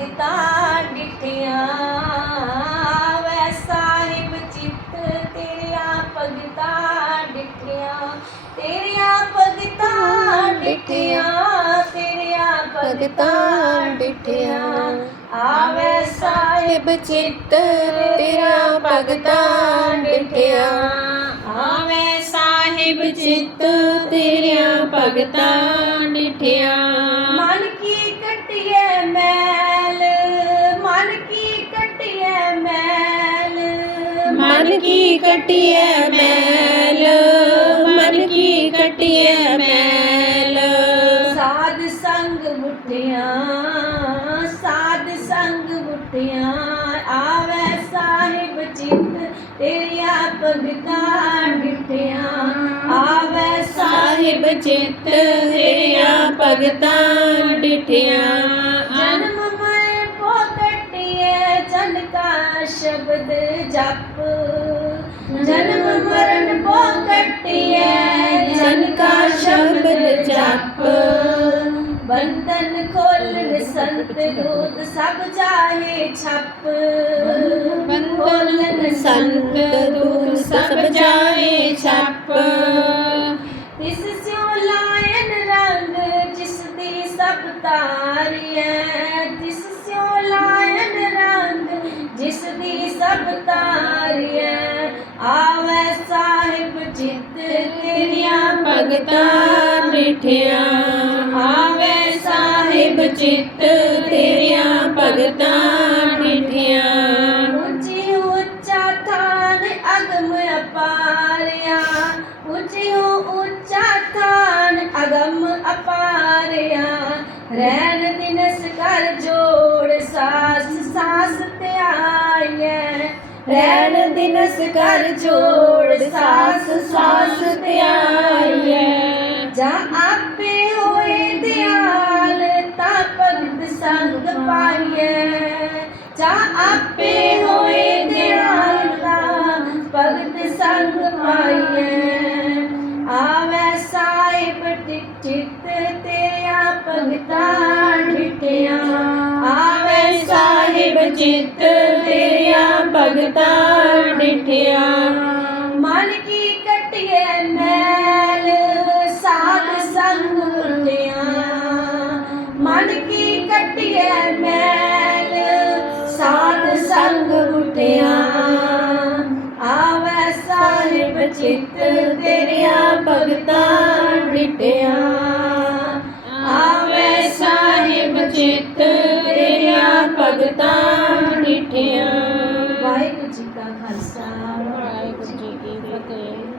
ਭਗਤਾਂ ਡਿਠਿਆ। ਵੈ ਸਾਹਿਬ ਚਿੱਤ ਤੇਰੀਆਂ ਭਗਤਾਂ ਡਿਠਿਆ। ਤੇਰੀਆਂ ਭਗਤਾਂ ਡਿਠਿਆ, ਤੇਰੀਆਂ ਭਗਤਾਂ ਡਿਠਿਆ। ਆਵੇ ਸਾਹਿਬ ਚਿੱਤ ਤੇਰਾ ਭਗਤਾਂ ਡਿਠਿਆ। ਆਵੇ ਸਾਹਿਬ ਚਿੱਤ ਤੇਰੀਆਂ ਭਗਤਾਂ ਡਿਠਿਆ। ਮਨ ਕੀ ਕਟਿਐ ਮੈਲ, ਮਨ ਕੀ ਕਟਿਐ ਮੈਲ। ਸਾਧ ਸੰਗ ਮੁਠਿਆ ਸਾਧ ਸੰਗ ਮੁਠਿਆ ਆਵੇ ਸਾਹਿਬ ਚਿੱਤ, ਤੇਰੀਆਂ ਭਗਤਾਂ ਡਿਠਿਆ। ਆਵੇ ਸਾਹਿਬ ਸਾਹਿਬ ਚਿੱਤ, ਤੇਰੀਆਂ ਭਗਤਾਂ ਡਿਠਿਆ। ਕਾ ਸ਼ਬਦ ਜਪ। ਜਨਮ ਮਰਨ ਪੋ ਕਟਿਏ ਜਨ ਕਾ ਸ਼ਬਦ ਜਪ। ਬੰਧਨ ਖੋਲਨ ਸੰਤ ਦੂਤ ਸਭ ਜਾਹੇ ਛਪ। ਬੰਧਨ ਸੰਤ ਦੂਤ ਸਭ ਜਾਏ ਛਪ। ਇਸ ਸਿਉ ਲਾਇਨ ਰੰਗ ਜਿਸ ਦੀ ਸਭ ਤਾਰੀਐ ਤਿਸ ਰੰਗ ਜਿਸ ਦੀ ਸਭ ਤਾਰੀਐ, ਆਵੇ ਸਾਹਿਬ ਚਿੱਤ ਤੇਰੀਆਂ ਭਗਤਾਂ ਡਿਠਿਆ ਆਵੇ ਸਾਹਿਬ ਚਿੱਤ ਤੇਰੀਆਂ ਭਗਤਾਂ ਡਿਠਿਆ ਉੱਚੀ ਉੱਚਾ ਥਾਨ ਅਗਮ ਅਪਾਰਿਆ, ਉੱਚੀ ਉੱਚਾ ਥਾਨ ਅਗਮ ਅਪਾਰਿਆ। ਰਹਿਣ ਦਿਨਸ ਕਰ ਜੋੜ ਸਾਸ ਰਹਿਣ ਦਿਨਸ ਕਰ ਜੋੜ, ਸਾਸ ਸਾਸ ਧਿਆਈਐ। ਜਾਂ ਆਪੇ ਹੋਏ ਦਿਆਲ, ਤਾਂ ਭਗਤ ਸੰਗ ਪਾਈਐ। ਜਾਂ ਆਪੇ ਹੋਏ ਦਿਆਲ, ਤਾਂ ਭਗਤ ਸੰਗ ਪਾਈਐ। ਆਵੈ ਸਾਹਿਬ ਟਿਕ ਚਿੱਤ ਤੇਰਾ ਭਗਤਾਂ ਡਿਠਿਆ ਆਵੇ ਸਾਹਿਬ ਚਿੱਤ ਭਗਤਾ ਡਿਠਿਆ। ਮਨ ਕੀ ਕਟਿਏ ਮੈਲ, ਸਾਧ ਸੰਗ ਮੁਟਿਆ ਮਨ ਕੀ ਕਟਿਏ ਮੈਲ, ਸਾਧ ਸੰਗ ਮੁਟਿਆ ਆਵੇ ਸਾਹਿਬ ਚਿੱਤ ਤੇਰੀਆਂ ਭਗਤਾਂ ਡਿਟਿਆ ਭਗਤਾਂ